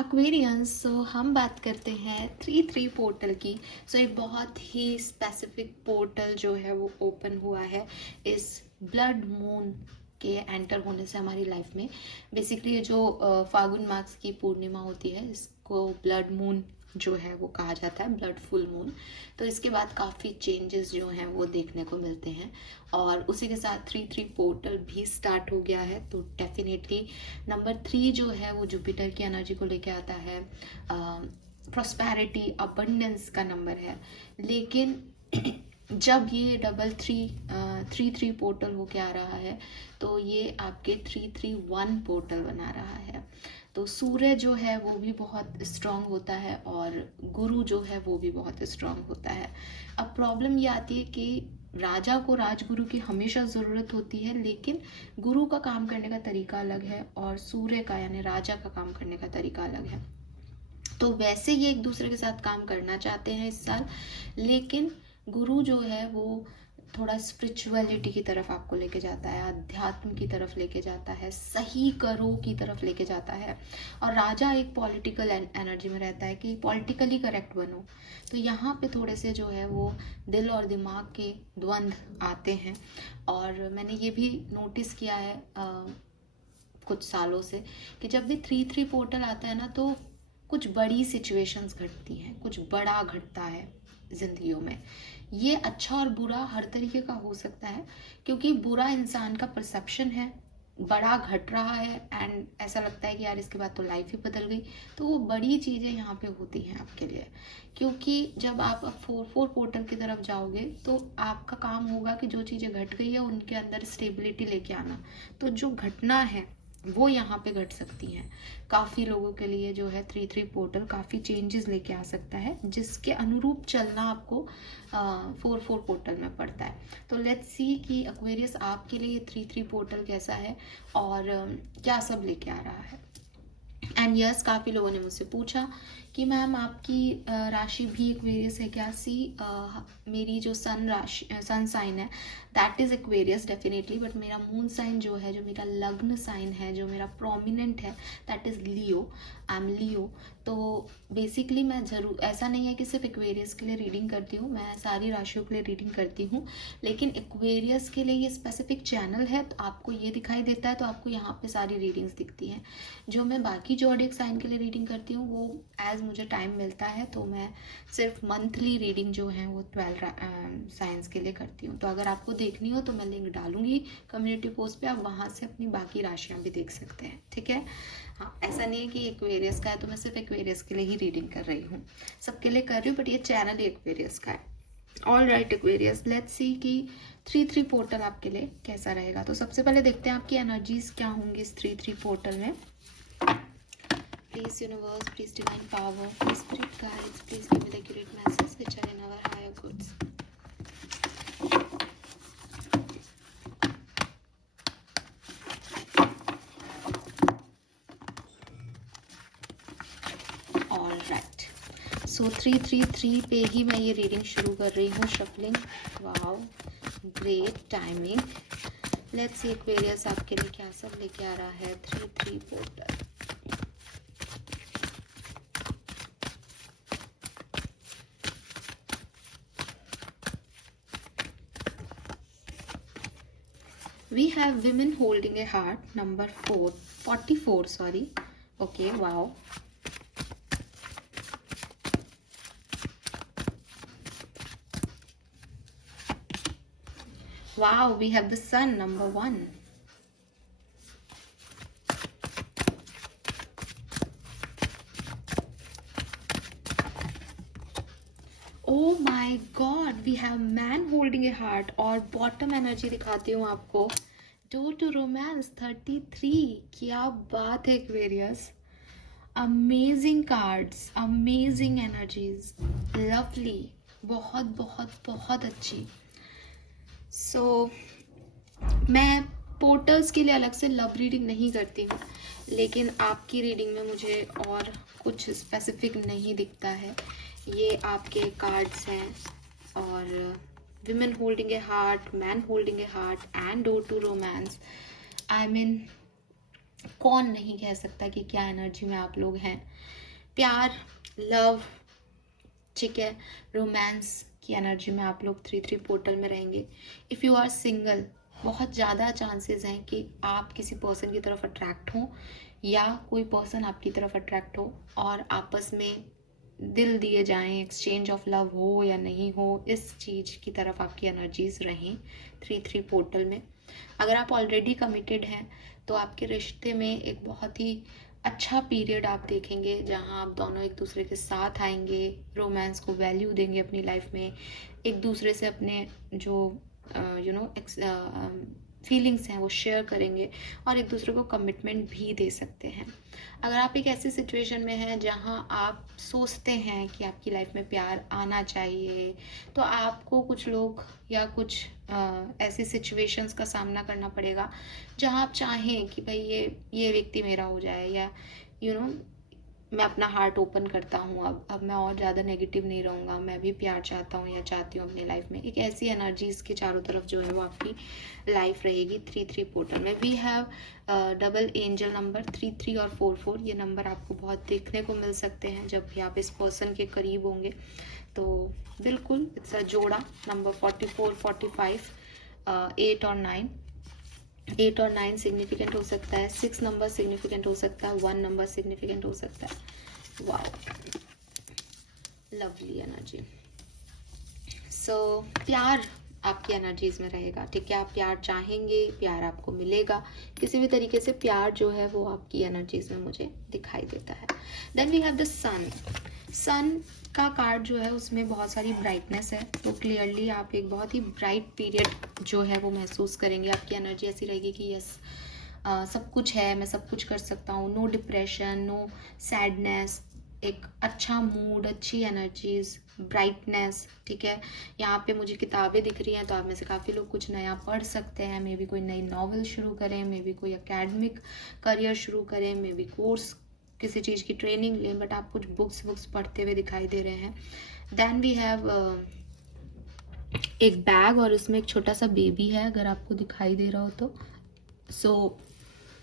Aquarians. सो हम बात करते हैं 3-3 पोर्टल की। एक बहुत ही स्पेसिफिक पोर्टल जो है वो ओपन हुआ है इस ब्लड मून के एंटर होने से हमारी लाइफ में। बेसिकली ये जो फागुन मास की पूर्णिमा होती है इसको ब्लड मून जो है वो कहा जाता है, ब्लड फुल मून। तो इसके बाद काफ़ी चेंजेस जो हैं वो देखने को मिलते हैं और उसी के साथ 3-3 पोर्टल भी स्टार्ट हो गया है। तो डेफिनेटली नंबर 3 जो है वो जुपिटर की एनर्जी को लेके आता है, प्रॉस्पेरिटी अबंडेंस का नंबर है। लेकिन जब ये डबल थ्री 3-3 पोर्टल होके आ रहा है तो ये आपके 3-3-1 पोर्टल बना रहा है। तो सूर्य जो है वो भी बहुत स्ट्रांग होता है और गुरु जो है वो भी बहुत स्ट्रांग होता है। अब प्रॉब्लम ये आती है कि राजा को राजगुरु की हमेशा ज़रूरत होती है, लेकिन गुरु का काम करने का तरीका अलग है और सूर्य का यानी राजा का काम करने का तरीका अलग है। तो वैसे ये एक दूसरे के साथ काम करना चाहते हैं इस साल, लेकिन गुरु जो है वो थोड़ा स्पिरिचुअलिटी की तरफ आपको लेके जाता है, अध्यात्म की तरफ लेके जाता है, सही करो की तरफ लेके जाता है। और राजा एक पॉलिटिकल एनर्जी में रहता है कि पॉलिटिकली करेक्ट बनो। तो यहाँ पे थोड़े से जो है वो दिल और दिमाग के द्वंद्व आते हैं। और मैंने ये भी नोटिस किया है कुछ सालों से कि जब भी 3-3 पोर्टल आता है ना तो कुछ बड़ी सिचुएशंस घटती हैं, कुछ बड़ा घटता है ज़िंदगियों में। ये अच्छा और बुरा हर तरीके का हो सकता है, क्योंकि बुरा इंसान का परसेप्शन है, बड़ा घट रहा है एंड ऐसा लगता है कि यार इसके बाद तो लाइफ ही बदल गई। तो वो बड़ी चीज़ें यहाँ पे होती हैं आपके लिए, क्योंकि जब आप अब 4-4 पोर्टल की तरफ जाओगे तो आपका काम होगा कि जो चीज़ें घट गई है उनके अंदर स्टेबिलिटी लेके आना। तो जो घटना है वो यहाँ पे घट सकती हैं। काफ़ी लोगों के लिए जो है 3-3 पोर्टल काफ़ी चेंजेस लेके आ सकता है, जिसके अनुरूप चलना आपको 4-4 पोर्टल में पड़ता है। तो लेट्स सी कि एक्वेरियस आपके लिए 3-3 पोर्टल कैसा है और क्या सब लेके आ रहा है। एंड यस, काफ़ी लोगों ने मुझसे पूछा कि मैम आपकी राशि भी एक्वेरियस है क्या? मेरी जो सन साइन है that is Aquarius definitely, but मेरा मून साइन जो है, जो मेरा लग्न साइन है, जो मेरा प्रोमिनेंट है that is Leo. I am Leo. तो बेसिकली मैं ज़रूर, ऐसा नहीं है कि सिर्फ एक्वेरियस के लिए रीडिंग करती हूँ, मैं सारी राशियों के लिए रीडिंग करती हूँ। लेकिन एक्वेरियस के लिए ये स्पेसिफिक चैनल है, तो आपको ये दिखाई देता है तो आपको यहाँ पे सारी रीडिंग्स दिखती हैं। जो मैं बाकी ज़ोडिएक साइन के लिए रीडिंग करती हूँ वो एज़ मुझे टाइम मिलता है तो मैं सिर्फ मंथली रीडिंग जो है वो 12 साइंस के लिए करती हूँ। तो अगर आपको देखनी हो तो मैं लिंक डालूंगी कम्युनिटी पोस्ट पे, आप वहाँ से अपनी बाकी राशियाँ भी देख सकते हैं, ठीक है। हाँ, ऐसा नहीं है कि एक्वेरियस का है तो मैं सिर्फ एक्वेरियस के लिए ही रीडिंग कर रही हूँ, सबके लिए कर रही हूँ, बट ये चैनल ही एक्वेरियस का है। All right Aquarius, let's see कि 3-3 पोर्टल आपके लिए कैसा रहेगा। तो सबसे पहले देखते हैं आपकी एनर्जीज क्या होंगी इस 3-3 पोर्टल में। Please universe, please divine power, please spirit guides, please give me the accurate message which are in our higher guides. All right, so 3-3-3 पे ही मैं ये रीडिंग शुरू कर रही हूँ, shuffling. Wow, great timing. Let's see Aquarius आपके लिए क्या सब लेके आ रहा है 3-3 portal. We have women holding a heart, number 44, sorry. Okay, wow. Wow, we have the sun, number 1. Oh my god, we have man holding a heart और bottom energy दिखाती हूँ आपको, डोर टू रोमांस 33। क्या बात है Aquarius, amazing cards, amazing energies, lovely, बहुत बहुत बहुत अच्छी। सो मैं पोर्टल्स के लिए अलग से लव रीडिंग नहीं करती हूँ, लेकिन आपकी रीडिंग में मुझे और कुछ स्पेसिफिक नहीं दिखता है। ये आपके कार्ड्स हैं और women holding a heart, man holding a heart and door to romance. I mean कौन नहीं कह सकता कि क्या एनर्जी में आप लोग हैं। प्यार, लव, ठीक है, रोमांस की एनर्जी में आप लोग 3-3 पोर्टल में रहेंगे। इफ़ यू आर सिंगल, बहुत ज़्यादा चांसेस हैं कि आप किसी पर्सन की तरफ अट्रैक्ट हो या कोई पर्सन आपकी तरफ अट्रैक्ट हो और आपस में दिल दिए जाएं, एक्सचेंज ऑफ लव हो या नहीं हो, इस चीज़ की तरफ आपकी एनर्जीज रहें 3-3 पोर्टल में। अगर आप ऑलरेडी कमिटेड हैं तो आपके रिश्ते में एक बहुत ही अच्छा पीरियड आप देखेंगे जहां आप दोनों एक दूसरे के साथ आएंगे, रोमांस को वैल्यू देंगे अपनी लाइफ में, एक दूसरे से अपने जो फीलिंग्स हैं वो शेयर करेंगे और एक दूसरे को कमिटमेंट भी दे सकते हैं। अगर आप एक ऐसी सिचुएशन में हैं जहां आप सोचते हैं कि आपकी लाइफ में प्यार आना चाहिए, तो आपको कुछ लोग या कुछ ऐसी सिचुएशंस का सामना करना पड़ेगा जहां आप चाहें कि भाई ये व्यक्ति मेरा हो जाए, या मैं अपना हार्ट ओपन करता हूँ, अब मैं और ज़्यादा नेगेटिव नहीं रहूँगा, मैं भी प्यार चाहता हूँ या चाहती हूँ अपनी लाइफ में। एक ऐसी एनर्जीज़ के चारों तरफ जो है वो आपकी लाइफ रहेगी 3-3 पोर्टल में। We have double angel number 3-3 और 4-4। ये नंबर आपको बहुत देखने को मिल सकते हैं जब भी आप इस पर्सन के करीब होंगे। तो बिल्कुल इट्स अ जोड़ा, नंबर 44, 45, 8 और 9। 8 और 9 सिग्निफिकेंट हो सकता है, 6 नंबर सिग्निफिकेंट हो सकता है, 1 नंबर सिग्निफिकेंट हो सकता है। Wow, lovely energy. सो प्यार आपकी एनर्जीज में रहेगा, ठीक है। आप प्यार चाहेंगे, प्यार आपको मिलेगा, किसी भी तरीके से प्यार जो है वो आपकी एनर्जीज में मुझे दिखाई देता है। देन वी हैव द सन। सन का कार्ड जो है उसमें बहुत सारी ब्राइटनेस है, तो क्लियरली आप एक बहुत ही ब्राइट पीरियड जो है वो महसूस करेंगे। आपकी एनर्जी ऐसी रहेगी कि यस, सब कुछ है, मैं सब कुछ कर सकता हूँ, नो डिप्रेशन, नो सैडनेस, एक अच्छा मूड, अच्छी एनर्जीज, ब्राइटनेस, ठीक है। यहाँ पे मुझे किताबें दिख रही हैं, तो आप में से काफ़ी लोग कुछ नया पढ़ सकते हैं, मे बी कोई नई नॉवल शुरू करें, मे बी कोई एकेडमिक करियर शुरू करें, मे बी कोर्स, किसी चीज़ की ट्रेनिंग लें, बट आप कुछ बुक्स पढ़ते हुए दिखाई दे रहे हैं। देन वी हैव एक बैग और उसमें एक छोटा सा बेबी है, अगर आपको दिखाई दे रहा हो तो। सो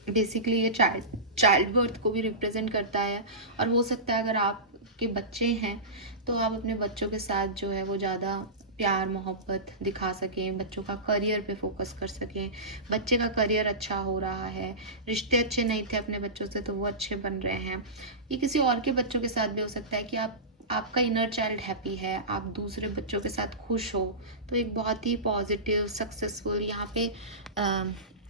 बेसिकली ये चाइल्ड बर्थ को भी रिप्रेजेंट करता है, और हो सकता है अगर आपके बच्चे हैं तो आप अपने बच्चों के साथ जो है वो ज़्यादा प्यार मोहब्बत दिखा सकें, बच्चों का करियर पे फोकस कर सकें, बच्चे का करियर अच्छा हो रहा है, रिश्ते अच्छे नहीं थे अपने बच्चों से तो वो अच्छे बन रहे हैं। ये किसी और के बच्चों के साथ भी हो सकता है कि आपका इनर चाइल्ड हैप्पी है, आप दूसरे बच्चों के साथ खुश हो, तो एक बहुत ही पॉजिटिव सक्सेसफुल, यहाँ पे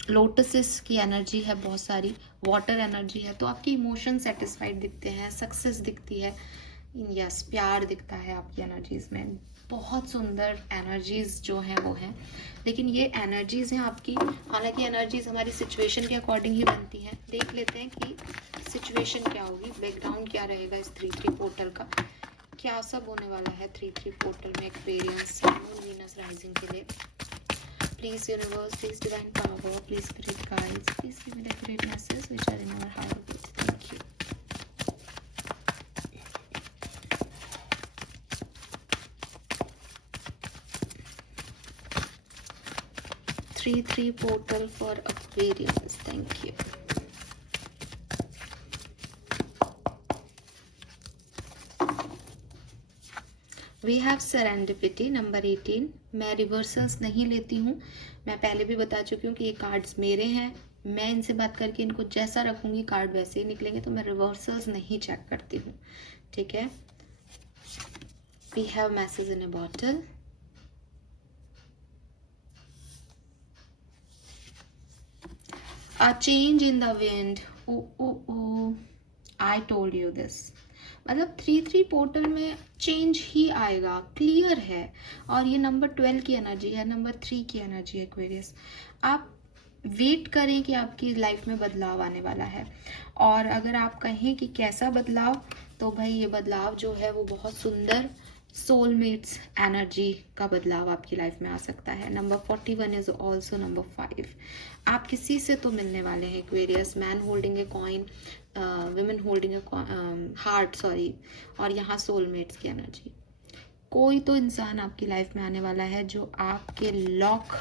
लोटसेस की एनर्जी है, बहुत सारी वाटर एनर्जी है, तो आपके इमोशन सेटिस्फाइड दिखते हैं, सक्सेस दिखती है, यस, प्यार दिखता है आपकी एनर्जीज में। बहुत सुंदर एनर्जीज जो हैं वो हैं, लेकिन ये एनर्जीज हैं आपकी, हालांकि एनर्जीज हमारी सिचुएशन के अकॉर्डिंग ही बनती हैं। देख लेते हैं कि सिचुएशन क्या होगी, बैकग्राउंड क्या रहेगा इस 3-3 पोर्टल का, क्या सब होने वाला है 3-3 पोर्टल में एक्सपीरियंस मून वीनस राइजिंग के लिए। Please universe, please divine power, please spirit guides, please give me the great messages which are in our higher good. Thank you. 3-3 portal for Aquarius. Thank you. We have serendipity number 18। मैं reversals नहीं लेती हूँ, मैं पहले भी बता चुकी हूँ कि ये कार्ड्स मेरे हैं, मैं इनसे बात करके इनको जैसा रखूँगी कार्ड वैसे ही निकलेंगे, तो मैं रिवर्सल्स नहीं चेक करती हूँ, ठीक है। We have message in a bottle. A change in the wind. Oh I told you this, मतलब 3-3 पोर्टल में चेंज ही आएगा, क्लियर है। और ये नंबर 12 की एनर्जी है, नंबर 3 की एनर्जी है एक्वेरियस। आप वेट करें कि आपकी लाइफ में बदलाव आने वाला है, और अगर आप कहें कि कैसा बदलाव, तो भाई ये बदलाव जो है वो बहुत सुंदर सोलमेट्स एनर्जी का बदलाव आपकी लाइफ में आ सकता है। Number 41 is also number 5। आप किसी से तो मिलने वाले हैं Aquarius, man holding a coin, women holding a heart, sorry, और यहाँ सोलमेट्स की एनर्जी। कोई तो इंसान आपकी लाइफ में आने वाला है जो आपके लॉक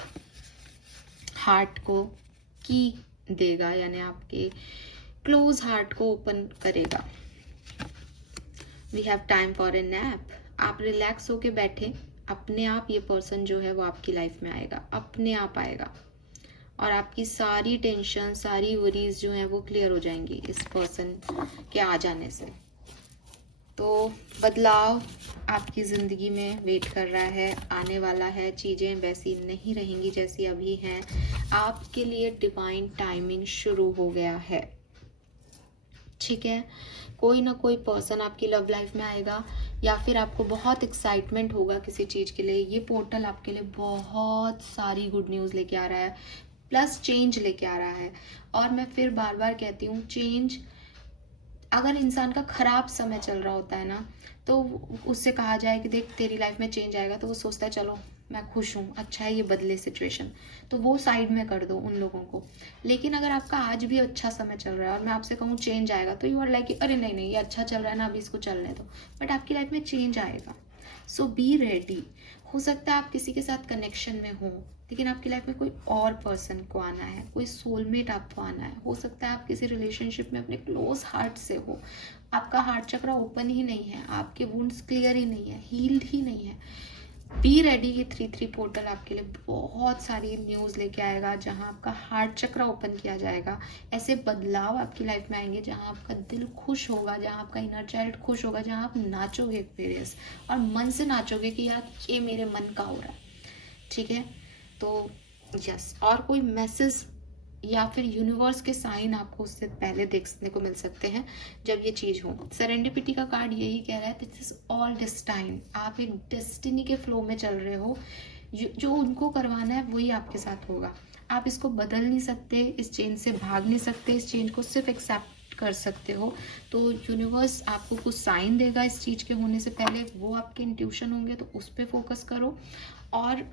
हार्ट को की देगा, यानी आपके क्लोज हार्ट को ओपन करेगा। We have time for a nap. आप रिलैक्स होके बैठे, अपने आप ये पर्सन जो है वो आपकी लाइफ में आएगा, अपने आप आएगा, और आपकी सारी टेंशन, सारी वरीज जो हैं वो क्लियर हो जाएंगी इस पर्सन के आ जाने से। तो बदलाव आपकी ज़िंदगी में वेट कर रहा है, आने वाला है। चीज़ें वैसी नहीं रहेंगी जैसी अभी हैं। आपके लिए डिवाइन टाइमिंग शुरू हो गया है, ठीक है। कोई ना कोई पर्सन आपकी लव लाइफ में आएगा, या फिर आपको बहुत एक्साइटमेंट होगा किसी चीज़ के लिए। ये पोर्टल आपके लिए बहुत सारी गुड न्यूज़ लेके आ रहा है, प्लस चेंज लेके आ रहा है। और मैं फिर बार बार कहती हूँ, चेंज, अगर इंसान का खराब समय चल रहा होता है ना, तो उससे कहा जाए कि देख तेरी लाइफ में चेंज आएगा, तो वो सोचता है चलो मैं खुश हूँ, अच्छा है ये बदले सिचुएशन, तो वो साइड में कर दो उन लोगों को। लेकिन अगर आपका आज भी अच्छा समय चल रहा है और मैं आपसे कहूँ चेंज आएगा, तो यू आर लाइक अरे नहीं नहीं ये अच्छा चल रहा है ना, अभी इसको चलने दो। बट आपकी लाइफ में चेंज आएगा, सो बी रेडी। हो सकता है आप किसी के साथ कनेक्शन में हो, लेकिन आपकी लाइफ में कोई और पर्सन को आना है, कोई सोलमेट आपको आना है। हो सकता है आप किसी रिलेशनशिप में अपने क्लोज हार्ट से हो, आपका हार्ट चक्र ओपन ही नहीं है, आपके वुंड्स क्लियर ही नहीं है, हील्ड ही नहीं है। बी रेडी कि 3-3 पोर्टल आपके लिए बहुत सारी न्यूज़ लेके आएगा, जहां आपका हार्ट चक्र ओपन किया जाएगा। ऐसे बदलाव आपकी लाइफ में आएंगे जहां आपका दिल खुश होगा, जहां आपका इनर चाइल्ड खुश होगा, जहां आप नाचोगे एक्वेरियस, और मन से नाचोगे कि यार ये मेरे मन का हो रहा है, ठीक है। तो यस, और कोई मैसेज या फिर यूनिवर्स के साइन आपको उससे पहले देखने को मिल सकते हैं जब ये चीज़ हो। सेरेंडिपिटी का कार्ड यही कह रहा है, दिस इज ऑल डेस्टाइन। आप एक डेस्टिनी के फ्लो में चल रहे हो, जो उनको करवाना है वही आपके साथ होगा। आप इसको बदल नहीं सकते, इस चेंज से भाग नहीं सकते, इस चेंज को सिर्फ एक्सेप्ट कर सकते हो। तो यूनिवर्स आपको कुछ साइन देगा इस चीज़ के होने से पहले, वो आपके इंट्यूशन होंगे, तो उस पर फोकस करो और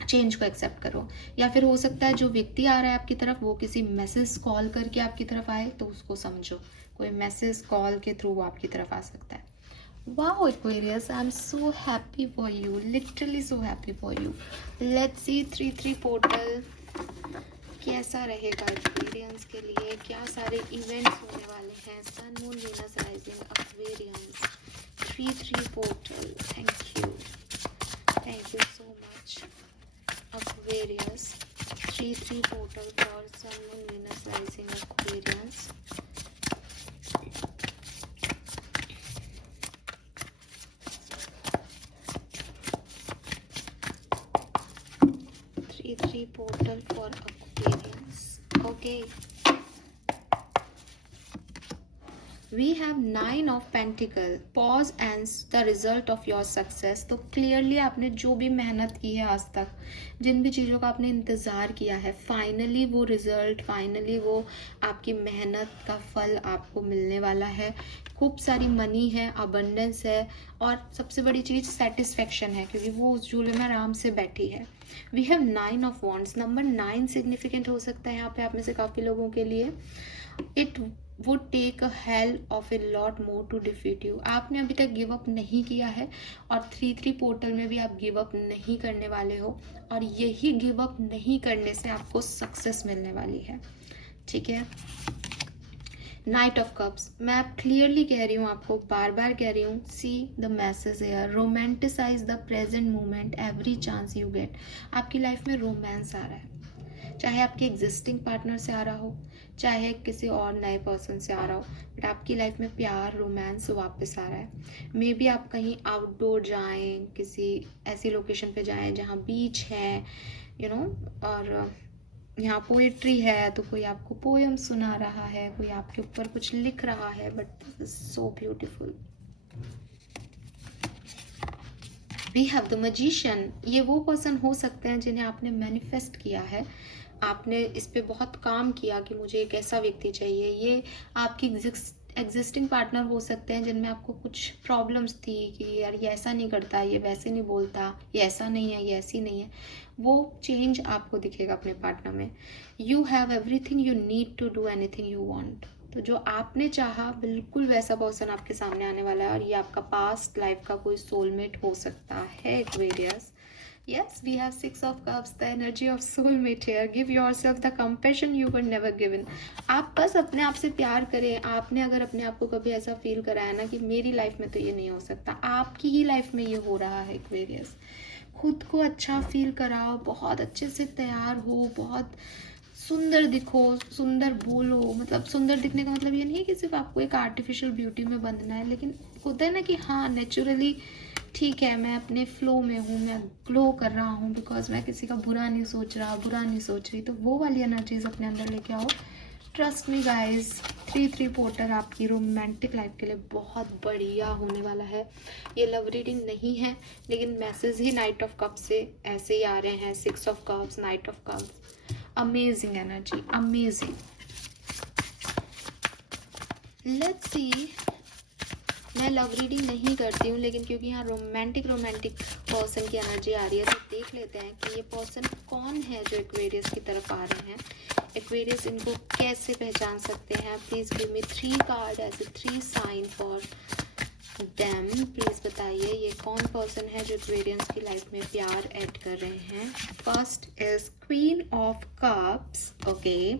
चेंज को एक्सेप्ट करो। या फिर हो सकता है जो व्यक्ति आ रहा है आपकी तरफ, वो किसी मैसेज कॉल करके आपकी तरफ आए, तो उसको समझो, कोई मैसेज कॉल के थ्रू वो आपकी तरफ आ सकता है। Wow Aquarius, I am so happy for you, literally so happy for you. Let's see 3-3 portal कैसा रहेगा एक्वेरियंस के लिए, क्या सारे इवेंट्स होने वाले हैं। Sun moon Venus rising Aquarians 3-3 portal. Thank you so much Aquarius, 3-3 portal for Sun, Moon, Venus, Rising Aquarius. 3-3 portal for Aquarius. Okay. We have 9 of Pentacle, pause and the result of your success। तो clearly आपने जो भी मेहनत की है आज तक, जिन भी चीज़ों का आपने इंतज़ार किया है, फाइनली वो रिजल्ट, फाइनली वो आपकी मेहनत का फल आपको मिलने वाला है। खूब सारी मनी है, अबंडेंस है, और सबसे बड़ी चीज़ सेटिस्फेक्शन है, क्योंकि वो उस झूले में आराम से बैठी है। We have 9 of wands. Number 9 significant हो सकता है यहाँ पे आप में से काफ़ी लोगों के लिए। It would take a hell of a lot more to defeat you। आपने अभी तक गिव अप नहीं किया है, और 3-3 पोर्टल में भी आप गिव अप नहीं करने वाले हो, और यही गिव अप नहीं करने से आपको सक्सेस मिलने वाली है, ठीक है। नाइट ऑफ कप्स, मैं क्लियरली कह रही हूँ, आपको बार बार कह रही हूँ, see the message hair, romanticise the present moment every chance you get. आपकी लाइफ में रोमांस आ रहा है, चाहे आपके एग्जिस्टिंग पार्टनर से आ रहा हो, चाहे किसी और नए पर्सन से आ रहा हो, बट आपकी लाइफ में प्यार, रोमांस वापस आ रहा है। मे बी आप कहीं आउटडोर जाएं, किसी ऐसी लोकेशन पे जाएं जहाँ बीच है, यू नो, और यहाँ पोइट्री है, तो कोई आपको पोएम सुना रहा है, कोई आपके ऊपर कुछ लिख रहा है, but so beautiful. We have the magician. ये वो पर्सन हो सकते हैं जिन्हें आपने मैनिफेस्ट किया है, आपने इस पे बहुत काम किया कि मुझे एक ऐसा व्यक्ति चाहिए। ये आपकी एग्जिस्टिंग पार्टनर हो सकते हैं जिनमें आपको कुछ प्रॉब्लम्स थी कि यार ये ऐसा नहीं करता, ये वैसे नहीं बोलता, ये ऐसा नहीं है, ये ऐसी नहीं है। वो चेंज आपको दिखेगा अपने पार्टनर में। You have everything you need to do anything you want. तो जो आपने चाहा बिल्कुल वैसा पर्सन आपके सामने आने वाला है, और ये आपका पास्ट लाइफ का कोई सोलमेट हो सकता है Aquarius, Yes, we have Six of Cups, the energy of soulmate here. Give yourself the compassion you were never given. आप बस अपने आप से प्यार करें. आपने अगर अपने आप को कभी ऐसा फील कराया ना कि मेरी लाइफ में तो ये नहीं हो सकता, आपकी ही लाइफ में ये हो रहा है एक्वेरियस. खुद को अच्छा फील कराओ, बहुत अच्छे से तैयार हो, बहुत सुंदर दिखो, सुंदर बोलो. मतलब सुंदर दिखने का मतलब ये नहीं है कि सिर्फ आपको एक आर्टिफिशियल ब्यूटी में बंधना है, लेकिन होता है ना कि हाँ नेचुरली ठीक है, मैं अपने फ्लो में हूँ, मैं ग्लो कर रहा हूँ बिकॉज मैं किसी का बुरा नहीं सोच रहा, बुरा नहीं सोच रही. तो वो वाली एनर्जीज अपने अंदर लेके आओ. ट्रस्ट मी गाइज, 3-3 पोर्टल आपकी रोमांटिक लाइफ के लिए बहुत बढ़िया होने वाला है. ये लव रीडिंग नहीं है, लेकिन message he night of cup से ऐसे ही आ रहे हैं. 6 of cups, night of cups, amazing energy, amazing. Let's see. मैं लव रीडिंग नहीं करती हूँ, लेकिन क्योंकि यहाँ रोमांटिक पर्सन की एनर्जी आ रही है, तो देख लेते हैं कि ये पर्सन कौन है जो एक्वेरियस की तरफ आ रहे हैं. एक्वेरियस इनको कैसे पहचान सकते हैं. Please give me 3 card as a 3 sign for them. Please बताइए ये कौन पर्सन है जो एक्वेरियंस की लाइफ में प्यार ऐड कर रहे हैं. First is queen of cups. Okay,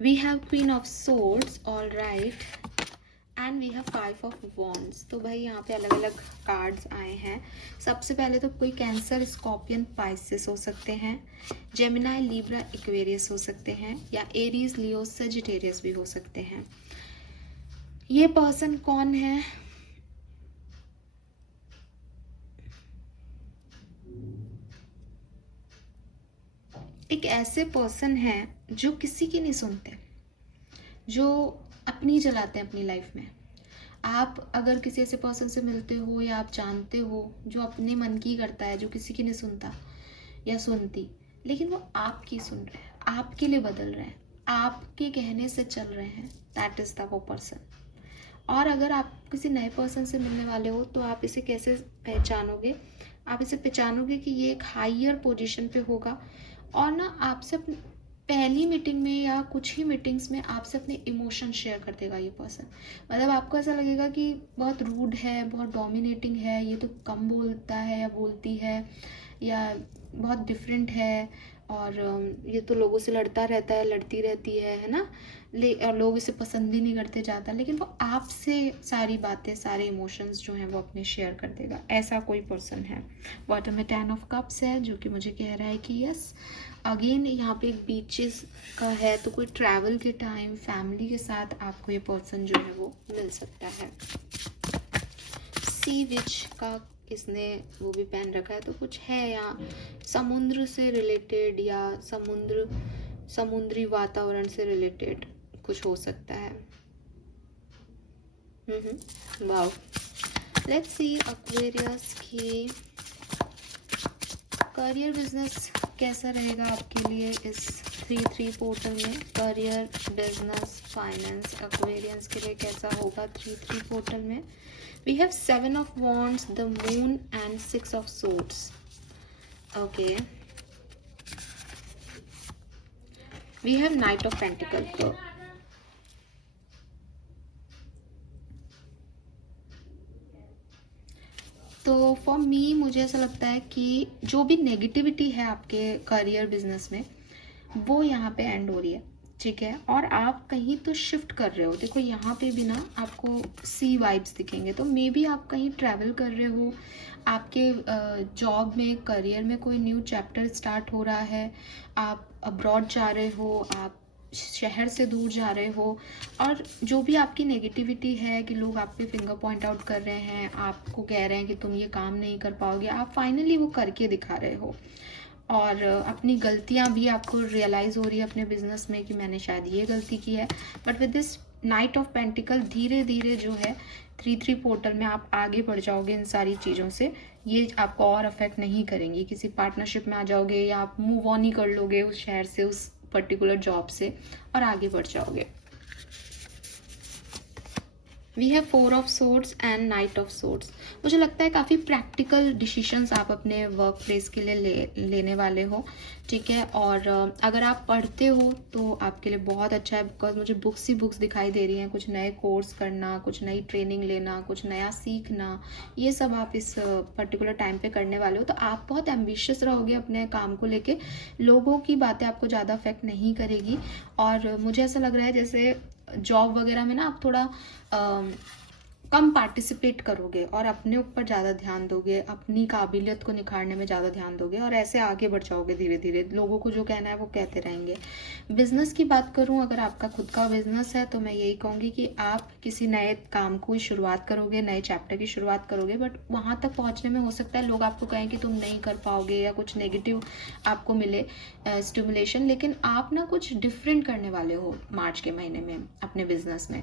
we have queen of swords. All right, and we have 5 of wands. तो भाई यहाँ पे अलग अलग कार्ड्स आए हैं. सबसे पहले तो कोई कैंसर, स्कॉर्पियन, पाइसेस हो सकते हैं, जेमिनाई, लिब्रा, एक्वेरियस हो सकते हैं, या एरीज, लियो, सजिटेरियस भी हो सकते हैं. ये पर्सन कौन है? एक ऐसे पर्सन है जो किसी की नहीं सुनते, जो अपनी चलाते हैं अपनी लाइफ में. आप अगर किसी ऐसे पर्सन से मिलते हो या आप जानते हो जो अपने मन की करता है, जो किसी की नहीं सुनता या सुनती, लेकिन वो आपकी सुन रहे हैं, आपके लिए बदल रहे हैं, आपके कहने से चल रहे हैं, दैट इज द वो पर्सन. और अगर आप किसी नए पर्सन से मिलने वाले हो तो आप इसे कैसे पहचानोगे? आप इसे पहचानोगे कि ये एक हायर पोजीशन पे होगा और ना आपसे पहली मीटिंग में या कुछ ही मीटिंग्स में आपसे अपने इमोशन शेयर कर देगा ये पर्सन. मतलब आपको ऐसा लगेगा कि बहुत रूड है, बहुत डोमिनेटिंग है, ये तो कम बोलता है या बोलती है, या बहुत डिफरेंट है, और ये तो लोगों से लड़ता रहता है, लड़ती रहती है ना, और लोग इसे पसंद भी नहीं करते ज़्यादा, लेकिन वो आपसे सारी बातें, सारे इमोशंस जो हैं वो अपने शेयर कर देगा. ऐसा कोई पर्सन है. बॉटम में 10 ऑफ कप्स है जो कि मुझे कह रहा है कि यस, अगेन यहाँ पे एक बीचेस का है, तो कोई ट्रैवल के टाइम फैमिली के साथ आपको ये पर्सन जो है वो मिल सकता है. सी विच का इसने वो भी पहन रखा है, तो कुछ है यहाँ समुद्र से रिलेटेड या समुद्री वातावरण से रिलेटेड कुछ हो सकता है. वाओ. लेट्स सी एक्वेरियस की करियर बिजनेस कैसा रहेगा आपके लिए इस 3-3 पोर्टल में. करियर, बिजनेस, फाइनेंस एक्वेरियंस के लिए कैसा होगा 3-3 पोर्टल में. We have 7 of wands, the moon and 6 of swords. Okay. We have knight of pentacles. तो फॉर मी मुझे ऐसा लगता है कि जो भी नेगेटिविटी है आपके करियर बिजनेस में वो यहाँ पे एंड हो रही है. ठीक है, और आप कहीं तो शिफ्ट कर रहे हो. देखो यहाँ पे भी ना आपको सी वाइब्स दिखेंगे, तो मे बी आप कहीं ट्रैवल कर रहे हो, आपके जॉब में, करियर में कोई न्यू चैप्टर स्टार्ट हो रहा है, आप अब्रॉड जा रहे हो, आप शहर से दूर जा रहे हो, और जो भी आपकी नेगेटिविटी है कि लोग आप पे फिंगर पॉइंट आउट कर रहे हैं, आपको कह रहे हैं कि तुम ये काम नहीं कर पाओगे, आप फाइनली वो करके दिखा रहे हो. और अपनी गलतियां भी आपको रियलाइज़ हो रही है अपने बिजनेस में कि मैंने शायद ये गलती की है. But with this night of pentacle धीरे धीरे जो है 3-3 पोर्टल में आप आगे बढ़ जाओगे इन सारी चीज़ों से. ये आपको और अफेक्ट नहीं करेंगी. किसी पार्टनरशिप में आ जाओगे या आप मूव ऑन ही कर लोगे उस शहर से, उस पर्टिकुलर जॉब से, और आगे बढ़ जाओगे. We have 4 of swords and knight of swords. मुझे लगता है काफ़ी प्रैक्टिकल डिसीशंस आप अपने वर्क प्लेस के लिए लेने वाले हो, ठीक है। और अगर आप पढ़ते हो तो आपके लिए बहुत अच्छा है, बिकॉज मुझे बुक्स ही बुक्स दिखाई दे रही हैं। कुछ नए कोर्स करना, कुछ नई ट्रेनिंग लेना, कुछ नया सीखना, ये सब आप इस पर्टिकुलर टाइम पे करने वाले हो। तो आप बहुत एम्बिशियस रहोगे अपने काम को लेके, लोगों की बातें आपको ज़्यादा अफेक्ट नहीं करेगी। और मुझे ऐसा लग रहा है जैसे जॉब वगैरह में ना आप थोड़ा कम पार्टिसिपेट करोगे और अपने ऊपर ज़्यादा ध्यान दोगे, अपनी काबिलियत को निखारने में ज़्यादा ध्यान दोगे और ऐसे आगे बढ़ जाओगे धीरे धीरे। लोगों को जो कहना है वो कहते रहेंगे। बिज़नेस की बात करूं, अगर आपका खुद का बिज़नेस है तो मैं यही कहूँगी कि आप किसी नए काम को शुरुआत करोगे, नए चैप्टर की शुरुआत करोगे, बट वहाँ तक पहुँचने में हो सकता है लोग आपको कहें कि तुम नहीं कर पाओगे या कुछ नेगेटिव आपको मिले स्टिमुलेशन। लेकिन आप ना कुछ डिफरेंट करने वाले हो मार्च के महीने में अपने बिजनेस में।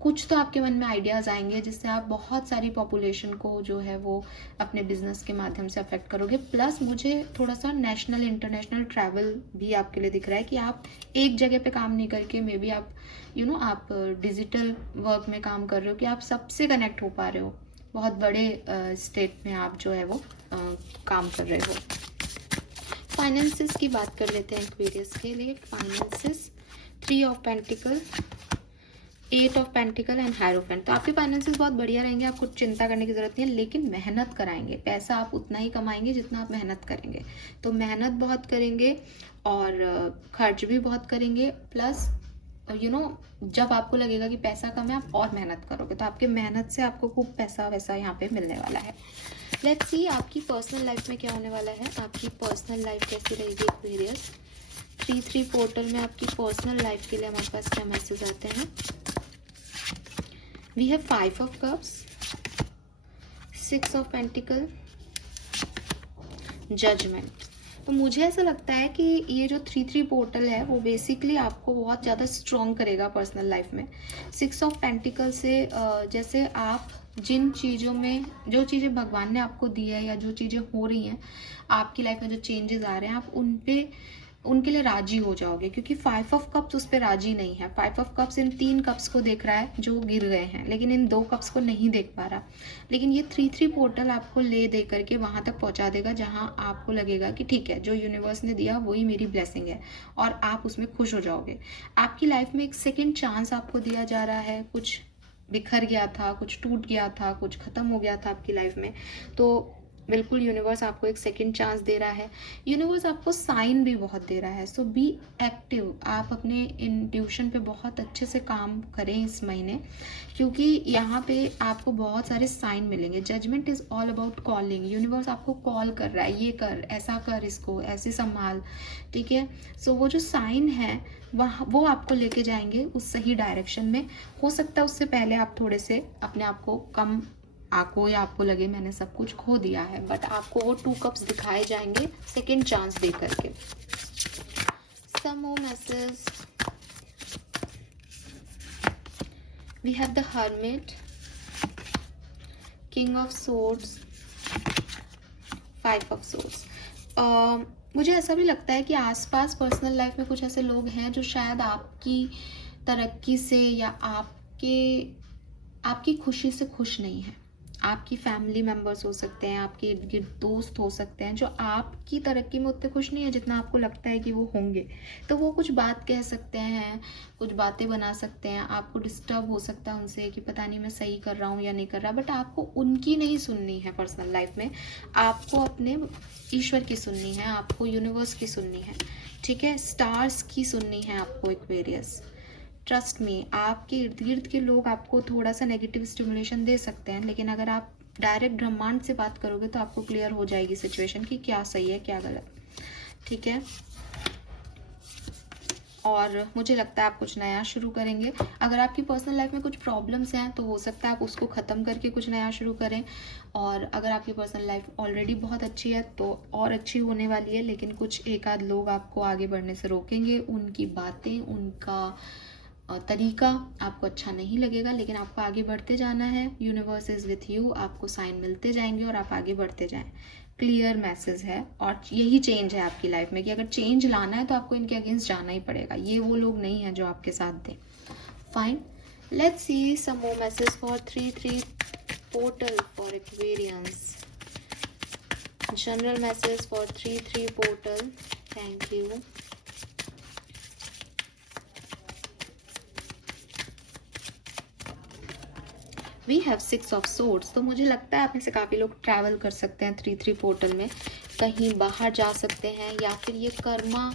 कुछ तो आपके मन में आइडियाज़ आएंगे जिससे आप बहुत सारी पॉपुलेशन को जो है वो अपने बिजनेस के माध्यम से अफेक्ट करोगे। प्लस मुझे थोड़ा सा नेशनल इंटरनेशनल ट्रैवल भी आपके लिए दिख रहा है कि आप एक जगह पे काम नहीं करके मे बी आप आप डिजिटल वर्क में काम कर रहे हो कि आप सबसे कनेक्ट हो पा रहे हो। बहुत बड़े स्टेट में आप जो है वो काम कर रहे हो। फाइनेंसेस की बात कर लेते हैं एक्वेरियस के लिए। Finances 3 of pentacle, 8 of pentacle and hierophant. तो आपके फाइनेंसेस बहुत बढ़िया रहेंगे, आपको चिंता करने की जरूरत नहीं है। लेकिन मेहनत कराएंगे, पैसा आप उतना ही कमाएंगे जितना आप मेहनत करेंगे। तो मेहनत बहुत करेंगे और खर्च भी बहुत करेंगे। प्लस जब आपको लगेगा कि पैसा कम है आप और मेहनत करोगे, तो आपके मेहनत से आपको खूब पैसा वैसा यहाँ पे मिलने वाला है। लेट्स सी आपकी पर्सनल लाइफ में क्या होने वाला है। आपकी पर्सनल लाइफ कैसी रहेगी एक्वेरियस। 3-3 पोर्टल में आपकी पर्सनल लाइफ के लिए हमारे पास क्या मैसेज आते हैं। We have 5 of cups, 6 of pentacle, judgement. तो मुझे ऐसा लगता है कि ये जो 3-3 पोर्टल है वो बेसिकली आपको बहुत ज़्यादा स्ट्रॉन्ग करेगा पर्सनल लाइफ में। 6 ऑफ पेंटिकल से जैसे आप जिन चीज़ों में, जो चीज़ें भगवान ने आपको दी है या जो चीज़ें हो रही हैं आपकी लाइफ में, जो चेंजेस आ रहे हैं, आप उनके लिए राजी हो जाओगे। क्योंकि 5 ऑफ कप्स उस पर राजी नहीं है। 5 ऑफ कप्स इन 3 कप्स को देख रहा है जो गिर गए हैं, लेकिन इन 2 कप्स को नहीं देख पा रहा। लेकिन ये 3-3 पोर्टल आपको ले दे करके वहां तक पहुंचा देगा जहां आपको लगेगा कि ठीक है, जो यूनिवर्स ने दिया वही मेरी ब्लेसिंग है, और आप उसमें खुश हो जाओगे। आपकी लाइफ में एक सेकेंड चांस आपको दिया जा रहा है। कुछ बिखर गया था, कुछ टूट गया था, कुछ खत्म हो गया था आपकी लाइफ में, तो बिल्कुल यूनिवर्स आपको एक सेकंड चांस दे रहा है। यूनिवर्स आपको साइन भी बहुत दे रहा है। सो बी एक्टिव। आप अपने इंट्यूशन पे बहुत अच्छे से काम करें इस महीने, क्योंकि यहाँ पे आपको बहुत सारे साइन मिलेंगे। Judgement is all about calling. Universe आपको कॉल कर रहा है, ये कर, ऐसा कर, इसको ऐसे संभाल, ठीक है। सो वो जो साइन है वो आपको लेके जाएंगे उस सही डायरेक्शन में। हो सकता है उससे पहले आप थोड़े से अपने आप को कम आको या आपको लगे मैंने सब कुछ खो दिया है, बट आपको वो 2 कप्स दिखाए जाएंगे सेकेंड चांस दे करके। Some more message. We have the hermit, king of swords, 5 of swords. मुझे ऐसा भी लगता है कि आसपास पर्सनल लाइफ में कुछ ऐसे लोग हैं जो शायद आपकी तरक्की से या आपकी खुशी से खुश नहीं है। आपकी फैमिली मेम्बर्स हो सकते हैं, आपके इर्द गिर्द दोस्त हो सकते हैं जो आपकी तरक्की में उतने खुश नहीं है जितना आपको लगता है कि वो होंगे। तो वो कुछ बात कह सकते हैं, कुछ बातें बना सकते हैं, आपको डिस्टर्ब हो सकता है उनसे कि पता नहीं मैं सही कर रहा हूँ या नहीं कर रहा। बट आपको उनकी नहीं सुननी है पर्सनल लाइफ में, आपको अपने ईश्वर की सुननी है, आपको यूनिवर्स की सुननी है, ठीक है। स्टार्स की सुननी है आपको एक्वेरियस। ट्रस्ट में आपके इर्द गिर्द के लोग आपको थोड़ा सा नेगेटिव स्टिमुलेशन दे सकते हैं, लेकिन अगर आप डायरेक्ट ब्रह्मांड से बात करोगे तो आपको क्लियर हो जाएगी सिचुएशन कि क्या सही है क्या गलत, ठीक है। और मुझे लगता है आप कुछ नया शुरू करेंगे। अगर आपकी पर्सनल लाइफ में कुछ प्रॉब्लम्स हैं तो हो सकता है आप उसको ख़त्म करके कुछ नया शुरू करें। और अगर आपकी पर्सनल लाइफ ऑलरेडी बहुत अच्छी है तो और अच्छी होने वाली है, लेकिन कुछ एक आध लोग आपको आगे बढ़ने से रोकेंगे। उनकी बातें, उनका तरीका आपको अच्छा नहीं लगेगा, लेकिन आपको आगे बढ़ते जाना है। यूनिवर्स इज विथ यू, आपको साइन मिलते जाएंगे और आप आगे बढ़ते जाएं। क्लियर मैसेज है, और यही चेंज है आपकी लाइफ में कि अगर चेंज लाना है तो आपको इनके अगेंस्ट जाना ही पड़ेगा। ये वो लोग नहीं हैं जो आपके साथ दें। Fine, Let's see some more messages for 3-3 portal for Aquarians. General message for 3-3 portal. Thank you. We have 6 of swords. तो मुझे लगता है आप में से काफ़ी लोग ट्रैवल कर सकते हैं 3-3 पोर्टल में, कहीं बाहर जा सकते हैं, या फिर ये कर्मा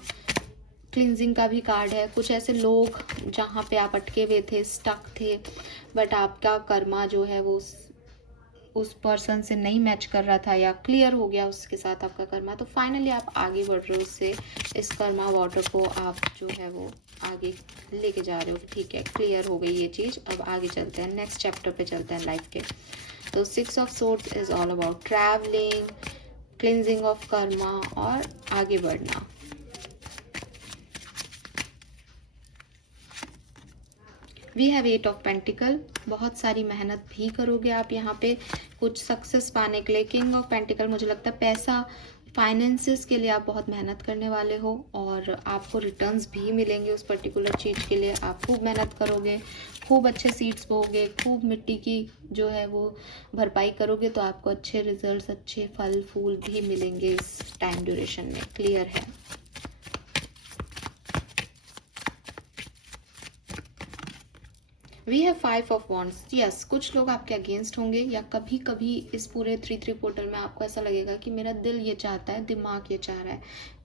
क्लिनजिंग का भी कार्ड है। कुछ ऐसे लोग जहाँ पे आप अटके हुए थे, स्टक थे, बट आपका कर्मा जो है वो उस पर्सन से नहीं मैच कर रहा था या क्लियर हो गया उसके साथ आपका कर्मा, तो फाइनली आप आगे बढ़ रहे हो उससे। इस कर्मा वाटर को आप जो है वो आगे लेके जा रहे हो। ठीक है, क्लियर हो गई ये चीज़। अब आगे चलते हैं, नेक्स्ट चैप्टर पे चलते हैं लाइफ के। तो 6 of swords is all about travelling, cleansing of karma और आगे बढ़ना। We have 8 of pentacle. बहुत सारी मेहनत भी करोगे आप यहाँ पे कुछ सक्सेस पाने के लिए। किंग ऑफ पेंटिकल, मुझे लगता है पैसा, फाइनेंसेस के लिए आप बहुत मेहनत करने वाले हो और आपको रिटर्न्स भी मिलेंगे उस पर्टिकुलर चीज़ के लिए। आप खूब मेहनत करोगे, खूब अच्छे सीड्स बोओगे, खूब मिट्टी की जो है वो भरपाई करोगे, तो आपको अच्छे रिजल्ट्स, अच्छे फल फूल भी मिलेंगे इस टाइम ड्यूरेशन में। क्लियर है। We have 5 of wands. Yes, कुछ लोग आपके अगेंस्ट होंगे, या कभी कभी इस पूरे 3-3 पोर्टल में आपको ऐसा लगेगा कि मेरा दिल ये चाहता है, दिमाग ये चाह रहा है।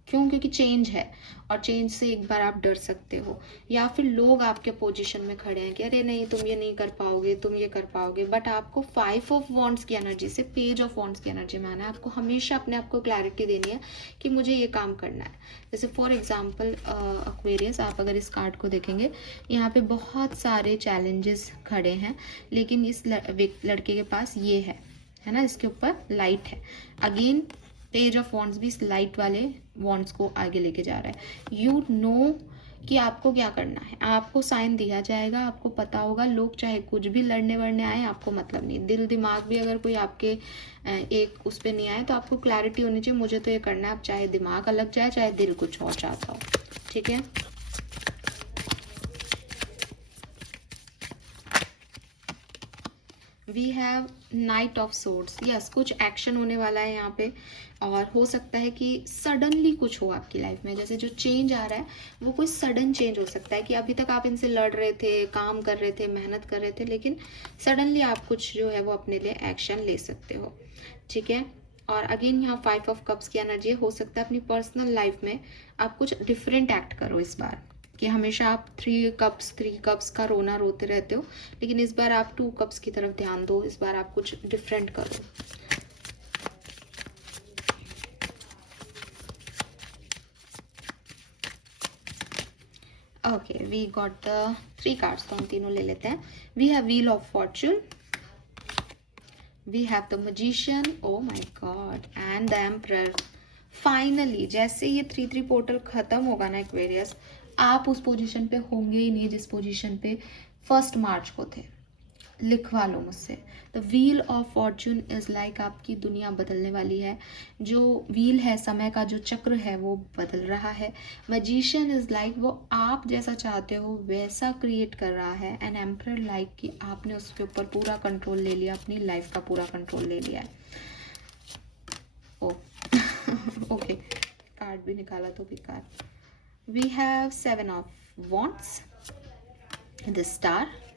क्यों? क्योंकि चेंज है और चेंज से एक बार आप डर सकते हो, या फिर लोग आपके पोजीशन में खड़े हैं कि अरे नहीं, तुम ये नहीं कर पाओगे, तुम ये कर पाओगे। बट आपको 5 ऑफ वॉन्ड्स की एनर्जी से पेज ऑफ वॉन्ड्स की एनर्जी में आना है। आपको हमेशा अपने आप को क्लैरिटी देनी है कि मुझे ये काम करना है। जैसे फॉर एग्जाम्पल एक्वेरियस, आप अगर इस कार्ड को देखेंगे, यहाँ पे बहुत सारे चैलेंजेस खड़े हैं, लेकिन इस लड़के के पास ये है ना, इसके ऊपर लाइट है। अगेन पेज ऑफ वॉन्ड्स भी इस लाइट वाले वॉन्ड्स को आगे लेके जा रहा है। यू नो कि आपको क्या करना है, आपको साइन दिया जाएगा, आपको पता होगा। लोग चाहे कुछ भी लड़ने वड़ने आए, आपको मतलब नहीं। दिल दिमाग भी अगर कोई आपके एक उस पर नहीं आए, तो आपको क्लैरिटी होनी चाहिए, मुझे तो ये करना है। आप चाहे दिमाग अलग जाए, चाहे दिल कुछ और चाहता हो। ठीक है। We have knight of swords. Yes, कुछ एक्शन होने वाला है यहाँ पे, और हो सकता है कि सडनली कुछ हो आपकी लाइफ में। जैसे जो चेंज आ रहा है वो कोई सडन चेंज हो सकता है कि अभी तक आप इनसे लड़ रहे थे, काम कर रहे थे, मेहनत कर रहे थे, लेकिन सडनली आप कुछ जो है वो अपने लिए एक्शन ले सकते हो। ठीक है। और अगेन यहाँ 5 ऑफ कप्स की एनर्जी हो सकता है अपनी पर्सनल लाइफ में आप कुछ डिफरेंट एक्ट करो इस बार, कि हमेशा आप 3 कप्स का रोना रोते रहते हो, लेकिन इस बार आप 2 कप्स की तरफ ध्यान दो। इस बार आप कुछ डिफरेंट करो। Okay, we got the 3 cards, तो हम तीनों ले लेते हैं। We have wheel of fortune, we have the magician, oh my God, and the emperor. Finally जैसे ये 3-3 पोर्टल खत्म होगा ना एक्वेरियस, आप उस पोजीशन पे होंगे ही नहीं जिस पोजीशन पे 1 मार्च को थे। लिखवा लो मुझसे। The wheel of Fortune is like आपकी दुनिया बदलने वाली है। जो व्हील है, समय का जो चक्र है, वो बदल रहा है। मैजिशियन इज लाइक वो आप जैसा चाहते हो वैसा क्रिएट कर रहा है। एंड एम्परर लाइक कि आपने उसके ऊपर पूरा कंट्रोल ले लिया, अपनी लाइफ का पूरा कंट्रोल ले लिया है। ओ ओके, कार्ड भी निकाला तो बेकार। We have 7 of wands, the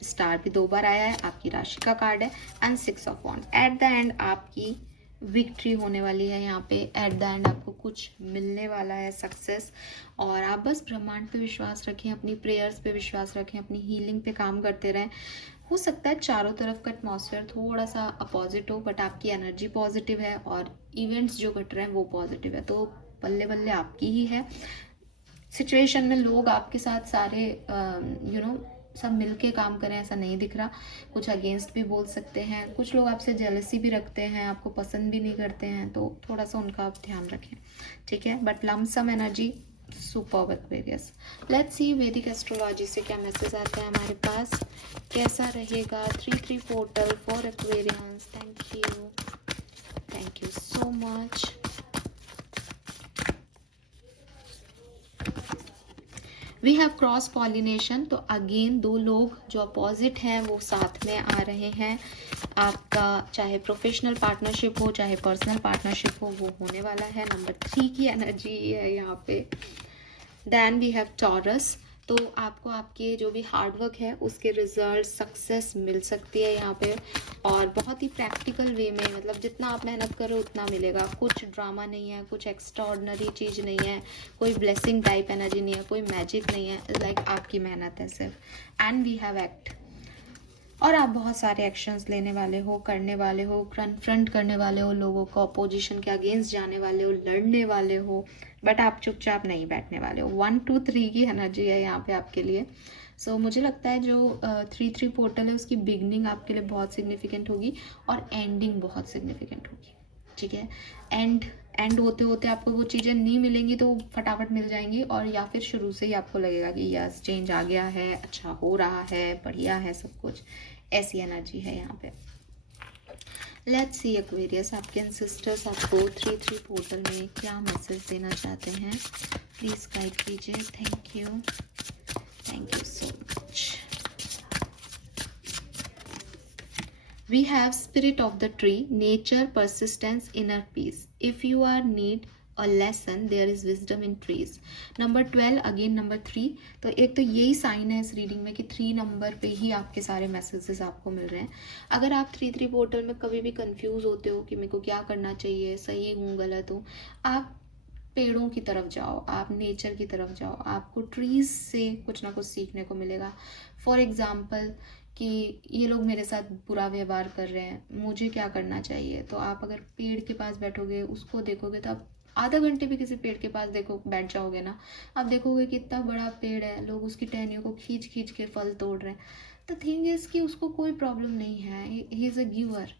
star भी 2 बार आया है, आपकी राशि का कार्ड है, and 6 of wands. At the end आपकी विक्ट्री होने वाली है यहाँ पे। एट द एंड आपको कुछ मिलने वाला है, सक्सेस। और आप बस ब्रह्मांड पे विश्वास रखें, अपनी प्रेयर्स पे विश्वास रखें, अपनी हीलिंग पे काम करते रहें। हो सकता है चारों तरफ का एटमॉस्फेयर थोड़ा सा अपोजिट हो, बट आपकी एनर्जी पॉजिटिव है और इवेंट्स जो घट रहे हैं वो पॉजिटिव है। तो बल्ले बल्ले आपकी ही है। सिचुएशन में लोग आपके साथ सारे सब मिलके काम करें ऐसा नहीं दिख रहा। कुछ अगेंस्ट भी बोल सकते हैं, कुछ लोग आपसे जेलसी भी रखते हैं, आपको पसंद भी नहीं करते हैं, तो थोड़ा सा उनका आप ध्यान रखें। ठीक है। But lump sum energy superb Aquarius. Let's see वैदिक एस्ट्रोलॉजी से क्या मैसेज आते हैं हमारे पास, कैसा रहेगा 3-3 portal for Aquarians. Thank you so much. We have cross pollination, तो अगेन दो लोग जो अपोजिट हैं वो साथ में आ रहे हैं। आपका चाहे प्रोफेशनल पार्टनरशिप हो चाहे पर्सनल पार्टनरशिप हो, वो होने वाला है। नंबर 3 की एनर्जी है यहाँ पे। देन वी हैव टॉरस, तो आपको आपके जो भी हार्डवर्क है उसके रिजल्ट सक्सेस मिल सकती है यहाँ पे, और बहुत ही प्रैक्टिकल वे में, मतलब जितना आप मेहनत करो उतना मिलेगा। कुछ ड्रामा नहीं है, कुछ एक्स्ट्राऑर्डिनरी चीज़ नहीं है, कोई ब्लेसिंग टाइप एनर्जी नहीं है, कोई मैजिक नहीं है, लाइक आपकी मेहनत है सिर्फ। एंड वी हैव एक्ट, और आप बहुत सारे एक्शंस लेने वाले हो, करने वाले हो, कन्फ्रंट करने वाले हो लोगों को, अपोजिशन के अगेंस्ट जाने वाले हो, लड़ने वाले हो, बट आप चुपचाप नहीं बैठने वाले हो। 1 2 3 की एनर्जी है यहाँ पे आपके लिए। सो मुझे लगता है जो 3 3 पोर्टल है उसकी बिगनिंग आपके लिए बहुत सिग्निफिकेंट होगी और एंडिंग बहुत सिग्निफिकेंट होगी, ठीक है। एंड होते होते आपको वो चीज़ें नहीं मिलेंगी तो फटाफट मिल जाएंगी, और या फिर शुरू से ही आपको लगेगा कि यस चेंज आ गया है, अच्छा हो रहा है, बढ़िया है सब कुछ। ऐसी एनर्जी है यहाँ पे। लेट्स सी एक्वेरियस, आपके एंसेस्टर्स आपको 3 3 पोर्टल में क्या मैसेज देना चाहते हैं, प्लीज़ गाइड कीजिए। Thank you so much. We have spirit of the tree, nature, persistence, inner peace. If you are need a lesson, there is wisdom in trees. Number 12, again number 3, तो एक तो यही sign है इस reading में कि 3 number पे ही आपके सारे मैसेजेस आपको मिल रहे हैं। अगर आप 3 3 पोर्टल में कभी भी कंफ्यूज होते हो कि मेरे को क्या करना चाहिए, सही हूँ गलत हूँ, आप पेड़ों की तरफ जाओ, आप नेचर की तरफ जाओ, आपको ट्रीज से कुछ ना कुछ सीखने को मिलेगा। फॉर एग्जाम्पल कि ये लोग मेरे साथ बुरा व्यवहार कर रहे हैं, मुझे क्या करना चाहिए। तो आप अगर पेड़ के पास बैठोगे, उसको देखोगे, तो आप आधा घंटे भी किसी पेड़ के पास बैठ जाओगे ना, आप देखोगे कि इतना बड़ा पेड़ है, लोग उसकी टहनियों को खींच खींच के फल तोड़ रहे हैं। तो थिंग इज कि उसको कोई प्रॉब्लम नहीं है, ही इज़ अ गिवर।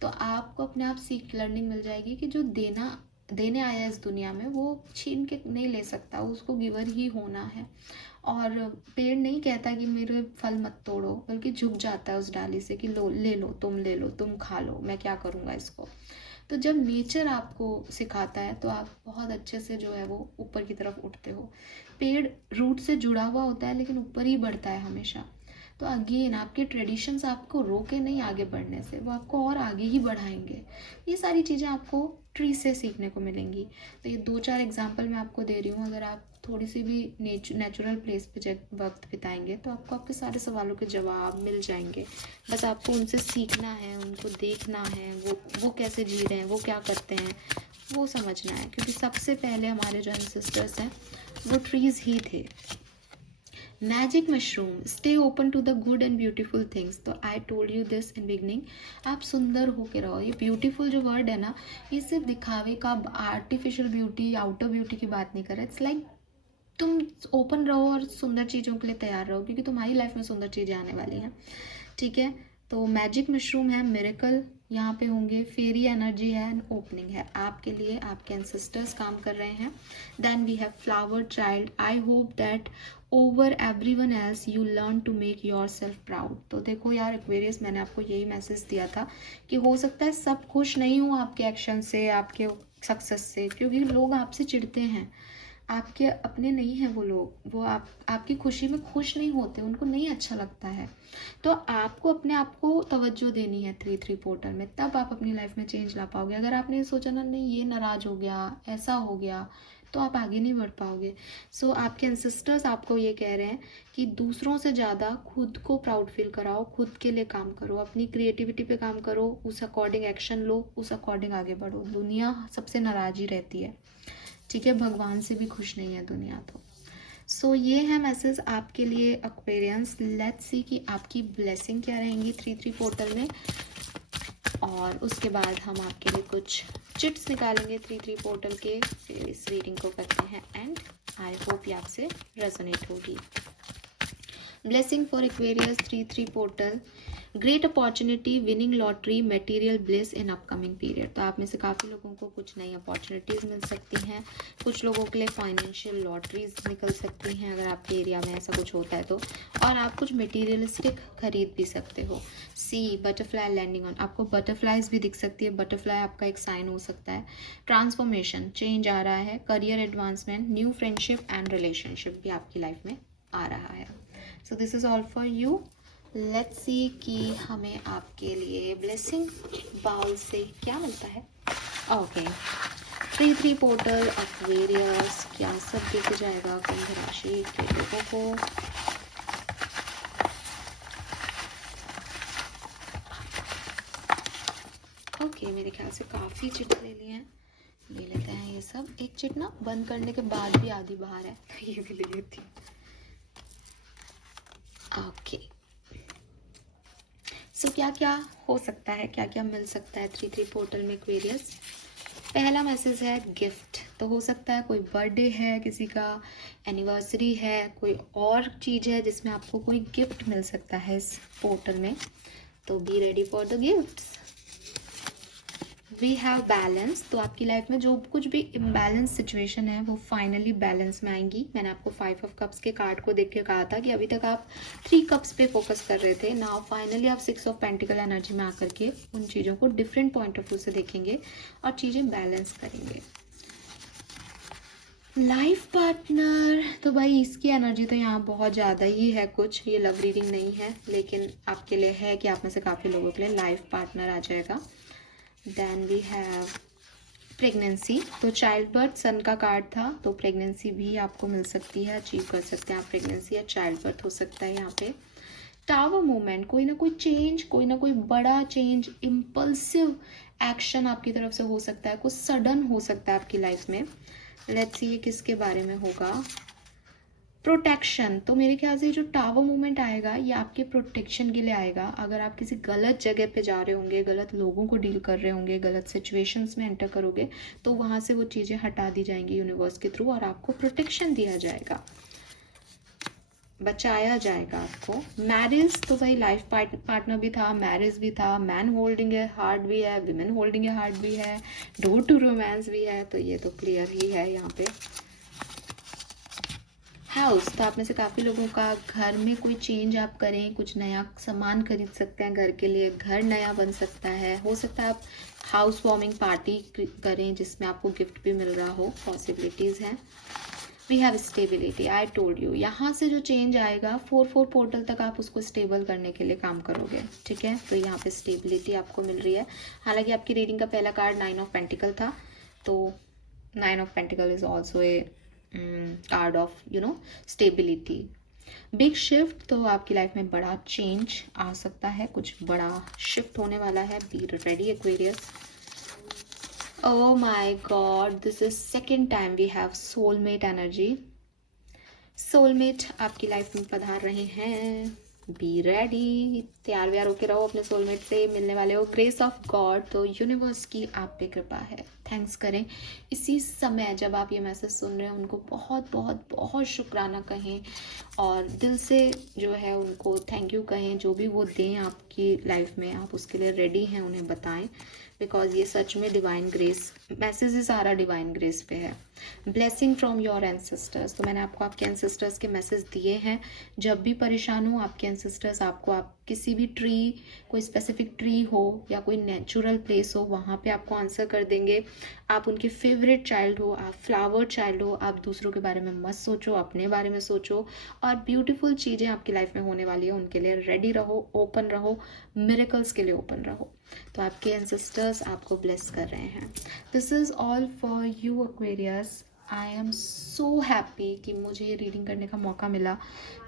तो आपको अपने आप लर्निंग मिल जाएगी कि जो देने आया इस दुनिया में वो छीन के नहीं ले सकता, उसको गिवर ही होना है। और पेड़ नहीं कहता कि मेरे फल मत तोड़ो, बल्कि झुक जाता है उस डाली से कि ले लो, तुम खा लो, मैं क्या करूँगा इसको। तो जब नेचर आपको सिखाता है तो आप बहुत अच्छे से जो है वो ऊपर की तरफ उठते हो। पेड़ रूट से जुड़ा हुआ होता है लेकिन ऊपर ही बढ़ता है हमेशा। तो अगेन आपके ट्रेडिशंस आपको रोके नहीं आगे बढ़ने से, वो आपको और आगे ही बढ़ाएंगे। ये सारी चीज़ें आपको ट्री से सीखने को मिलेंगी। तो ये 2 4 एग्जाम्पल मैं आपको दे रही हूँ। अगर आप थोड़ी सी भी नेचुरल प्लेस पे वक्त बिताएंगे तो आपको आपके सारे सवालों के जवाब मिल जाएंगे। बस आपको उनसे सीखना है, उनको देखना है, वो कैसे जी रहे हैं, वो क्या करते हैं, वो समझना है। क्योंकि सबसे पहले हमारे जो एंसेस्टर्स हैं वो ट्रीज़ ही थे। Magic mushroom, stay open to the good and beautiful things. तो I told you this in beginning, आप सुंदर होके रहो। ये ब्यूटीफुल जो वर्ड है ना, ये सिर्फ दिखावे का, आर्टिफिशियल ब्यूटी, आउटर ब्यूटी की बात नहीं कर रहा। इट्स लाइक तुम ओपन रहो और सुंदर चीज़ों के लिए तैयार रहो, क्योंकि तुम्हारी लाइफ में सुंदर चीज़ें आने वाली हैं, ठीक है। तो मैजिक मशरूम है, मिरेकल यहाँ पे होंगे, फेरी एनर्जी है एंड ओपनिंग है आपके लिए, आपके एंसेस्टर्स काम कर रहे हैं। Then we have flower child, I hope that over everyone else you learn to make yourself proud. तो देखो यार एक्वेरियस, मैंने आपको यही मैसेज दिया था कि हो सकता है सब खुश नहीं हो आपके एक्शन से, आपके सक्सेस से, क्योंकि लोग आपसे चिढ़ते हैं, आपके अपने नहीं हैं वो लोग, वो आपकी खुशी में खुश नहीं होते, उनको नहीं अच्छा लगता है। तो आपको अपने आप को तवज्जो देनी है 3 3 पोर्टल में, तब आप अपनी लाइफ में चेंज ला पाओगे। अगर आपने सोचा ना नहीं ये नाराज़ हो गया, ऐसा हो गया, तो आप आगे नहीं बढ़ पाओगे। सो आपके एंसेस्टर्स आपको ये कह रहे हैं कि दूसरों से ज़्यादा खुद को प्राउड फील कराओ, खुद के लिए काम करो, अपनी क्रिएटिविटी पे काम करो, उस अकॉर्डिंग एक्शन लो, उस अकॉर्डिंग आगे बढ़ो। दुनिया सबसे नाराज़ ही रहती है, ठीक है, भगवान से भी खुश नहीं है दुनिया। तो सो ये है मैसेज आपके लिए एक्वेरियंस। लेट्स सी कि आपकी ब्लेसिंग क्या रहेंगी 3 3 पोर्टल में, और उसके बाद हम आपके लिए कुछ चिट्स निकालेंगे 3 3 पोर्टल के, फिर इस रीडिंग को करते हैं एंड आई होप ये आपसे रेजोनेट होगी। Blessing for Aquarius 3 3 portal, great opportunity, winning lottery, material bliss in upcoming period. तो आप में से काफ़ी लोगों को कुछ नई अपॉर्चुनिटीज़ मिल सकती हैं, कुछ लोगों के लिए फाइनेंशियल लॉटरीज निकल सकती हैं अगर आपके एरिया में ऐसा कुछ होता है तो, और आप कुछ मटेरियलिस्टिक खरीद भी सकते हो। सी बटरफ्लाई लैंडिंग ऑन, आपको बटरफ्लाइज भी दिख सकती है, बटरफ्लाई आपका एक साइन हो सकता है। ट्रांसफॉर्मेशन, चेंज आ रहा है, career advancement, new friendship and relationship भी आपकी लाइफ में आ रहा है। So this is all for you. Let's see कि हमें आपके लिए ब्लेसिंग बाउल से क्या मिलता है। ओके, 3 पोर्टल एक्वेरियस, क्या सब देखे जाएगा कुंभ राशि के लोगों को। ओके, मेरे ख्याल से काफ़ी चिट ले लिए हैं, ले लेते हैं ये सब। एक चिट ना बंद करने के बाद भी आधी बाहर है, तो ये भी ले लेती हूँ। ओके, सो क्या क्या हो सकता है, क्या क्या मिल सकता है 3 पोर्टल में एक्वेरियस। पहला मैसेज है गिफ्ट। तो हो सकता है कोई बर्थडे है किसी का, एनिवर्सरी है, कोई और चीज़ है जिसमें आपको कोई गिफ्ट मिल सकता है इस पोर्टल में। तो be ready for the gifts. We have balance. तो आपकी लाइफ में जो कुछ भी इम्बैलेंस सिचुएशन है वो फाइनली बैलेंस में आएंगी। मैंने आपको 5 ऑफ कप्स के कार्ड को देख के कहा था कि अभी तक आप 3 कप्स पे फोकस कर रहे थे, नाउ फाइनली आप 6 ऑफ पेंटिकल एनर्जी में आकर के उन चीज़ों को डिफरेंट पॉइंट ऑफ व्यू से देखेंगे और चीज़ें बैलेंस करेंगे। लाइफ पार्टनर, तो भाई इसकी एनर्जी तो यहाँ बहुत ज़्यादा ही है कुछ, ये लव रीडिंग नहीं है, लेकिन आपके लिए है कि आप में से काफ़ी लोगों के लिए लाइफ पार्टनर आ जाएगा। Then we have pregnancy. तो चाइल्ड बर्थ सन का कार्ड था, तो प्रेगनेंसी भी आपको मिल सकती है, अचीव कर सकते हैं आप प्रेगनेंसी या चाइल्ड बर्थ हो सकता है यहाँ पे। टावर मूवमेंट, कोई ना कोई चेंज, कोई ना कोई बड़ा चेंज, इम्पल्सिव एक्शन आपकी तरफ से हो सकता है, कुछ सडन हो सकता है आपकी लाइफ में। लेट्स सी ये किसके बारे में होगा। प्रोटेक्शन। तो मेरे ख्याल से जो टावर मूवमेंट आएगा ये आपके प्रोटेक्शन के लिए आएगा। अगर आप किसी गलत जगह पे जा रहे होंगे, गलत लोगों को डील कर रहे होंगे, गलत सिचुएशंस में एंटर करोगे, तो वहाँ से वो चीज़ें हटा दी जाएंगी यूनिवर्स के थ्रू और आपको प्रोटेक्शन दिया जाएगा, बचाया जाएगा आपको। मैरिज, तो भाई लाइफ पार्टनर भी था, मैरिज भी था, मैन होल्डिंग ए हार्ट भी है, विमेन होल्डिंग ए हार्ट भी है, डोर टू रोमांस भी है, तो ये तो क्लियर ही है यहाँ पे। हाउस, तो आप में से काफ़ी लोगों का घर में कोई चेंज आप करें, कुछ नया सामान खरीद सकते हैं घर के लिए, घर नया बन सकता है, हो सकता है आप हाउस वार्मिंग पार्टी करें जिसमें आपको गिफ्ट भी मिल रहा हो, पॉसिबिलिटीज़ हैं। We have stability, I told you, यहाँ से जो चेंज आएगा 4 पोर्टल तक आप उसको स्टेबल करने के लिए काम करोगे, ठीक है। तो यहाँ पे स्टेबिलिटी आपको मिल रही है। हालांकि आपकी रीडिंग का पहला कार्ड 9 ऑफ पेंटिकल था, तो 9 of pentacle is also a card of stability. Big shift, तो आपकी लाइफ में बड़ा चेंज आ सकता है, कुछ बड़ा शिफ्ट होने वाला है। Be ready Aquarius. Oh my God, this is second time we have soulmate energy. Soulmate आपकी लाइफ में पधार रहे हैं। बी रेडी, तैयार व्यार होके रहो, अपने सोलमेट से मिलने वाले हो। ग्रेस ऑफ गॉड, तो यूनिवर्स की आप पे कृपा है। थैंक्स करें इसी समय जब आप ये मैसेज सुन रहे हैं, उनको बहुत बहुत बहुत शुक्राना कहें और दिल से जो है उनको थैंक यू कहें। जो भी वो दें आपकी लाइफ में, आप उसके लिए रेडी हैं, उन्हें बताएं, बिकॉज ये सच में डिवाइन ग्रेस, मैसेज सारा डिवाइन ग्रेस पे है। ब्लेसिंग फ्रॉम योर एंसेस्टर्स, तो मैंने आपको आपके एंसेस्टर्स के मैसेज दिए हैं। जब भी परेशान हो, आपके एंसेस्टर्स आपको, आप किसी भी ट्री, कोई स्पेसिफिक ट्री हो या कोई नेचुरल प्लेस हो, वहाँ पे आपको आंसर कर देंगे। आप उनके फेवरेट चाइल्ड हो, आप फ्लावर चाइल्ड हो, आप दूसरों के बारे में मत सोचो, अपने बारे में सोचो और ब्यूटीफुल चीज़ें आपकी लाइफ में होने वाली है, उनके लिए रेडी रहो, ओपन रहो, मिरेकल्स के लिए ओपन रहो। तो आपके एंसेस्टर्स आपको ब्लेस कर रहे हैं। This is all for you Aquarius. I am so happy कि मुझे ये रीडिंग करने का मौका मिला,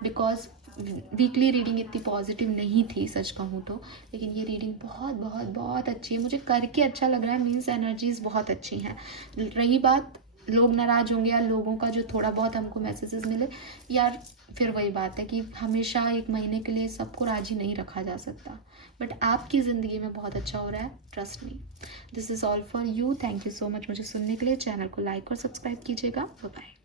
बिकॉज वीकली रीडिंग इतनी पॉजिटिव नहीं थी सच कहूँ तो, लेकिन ये रीडिंग बहुत बहुत बहुत अच्छी है, मुझे करके अच्छा लग रहा है। मीन्स एनर्जीज बहुत अच्छी हैं। रही बात लोग नाराज़ होंगे या लोगों का जो थोड़ा बहुत हमको मैसेजेस मिले, यार फिर वही बात है कि हमेशा एक महीने के लिए सबको राजी नहीं रखा जा सकता, बट आपकी ज़िंदगी में बहुत अच्छा हो रहा है, trust me. This is all for you. Thank you so much मुझे सुनने के लिए। चैनल को लाइक और सब्सक्राइब कीजिएगा। Bye bye.